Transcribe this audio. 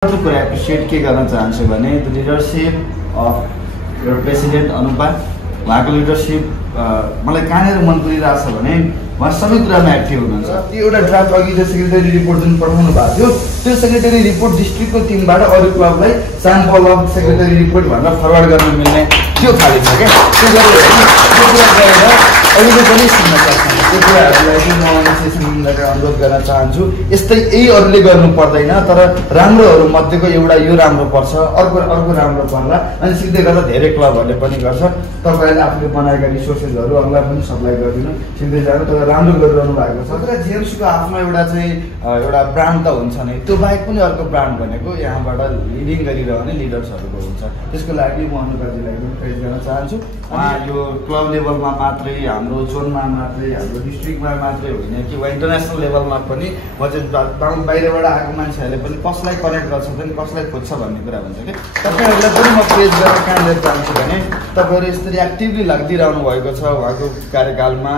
कुरा एप्रिसिएट के गर्न चाहन्छु भने द लिडरसिप अफ एउटा प्रेसिडेन्ट अनुपा उहाँको लिडरसिप मलाई कहाँनिर मन परिरहेछ भने उहाँ सबै कुरामा एक्टिभ हुनुहुन्छ। त्यो एउटा ड्राफ्ट अघि जो सेक्रेटरी रिपोर्ट जुन पठाउनु भएको थियो त्यो सेक्रेटरी रिपोर्ट डिस्ट्रिक्टको टिमबाट अरू क्लबलाई स्याम्पल अफ सेक्रेटरी रिपोर्ट भनेर फरवर्ड गर्न मिल्ने त्यो खाली छ क्या। त्यो गरेर अरूले पनि सुन्न सक्छन्। त्यो कुराहरूलाई चाहिँ म एसोसिएसनबाट अनुरोध गर्न चाहन्छु। यस्तै यही अरूले गर्नु पर्दैन, तर राम्रोहरू मध्येको एउटा यो राम्रो पर्छ, अर्को राम्रो पर्ला, अनि सिक्दै गर्दा धेरै क्लबहरूले पनि गर्छ। तपाईँहरूले आफूले बनाएका रिसोर्सेसहरू अरूलाई पनि सप्लाई गरिदिनु, सिक्दै जानु, तर राम्रो गरिरहनु भएको छ। तर जिएमसीको आफ्नो एउटा चाहिँ एउटा ब्रान्ड त हुन्छ नै, त्यो बाहेक पनि अर्को ब्रान्ड भनेको यहाँबाट लिडिङ गरिरहने लिडर्सहरूको हुन्छ। त्यसको लागि म अनुपाजीलाई पनि प्रेज गर्न चाहन्छु। यो क्लब लेभलमा मात्रै, हाम्रो जोनमा मात्रै, हाम्रो डिस्ट्रिक्टमा मात्रै होइन कि इन्टरनेसनल लेभलमा पनि म चाहिँ बाहिरबाट आएको मान्छेहरूले पनि कसलाई कनेक्ट गर्छ पनि, कसलाई खोज्छ भन्ने कुरा हुन्छ कि। तपाईँहरूलाई पनि म प्रेज गर्न कहाँनिर चाहन्छु भने तपाईँहरू यसरी एक्टिभली लाग्दिरहनु भएको छ उहाँको कार्यकालमा।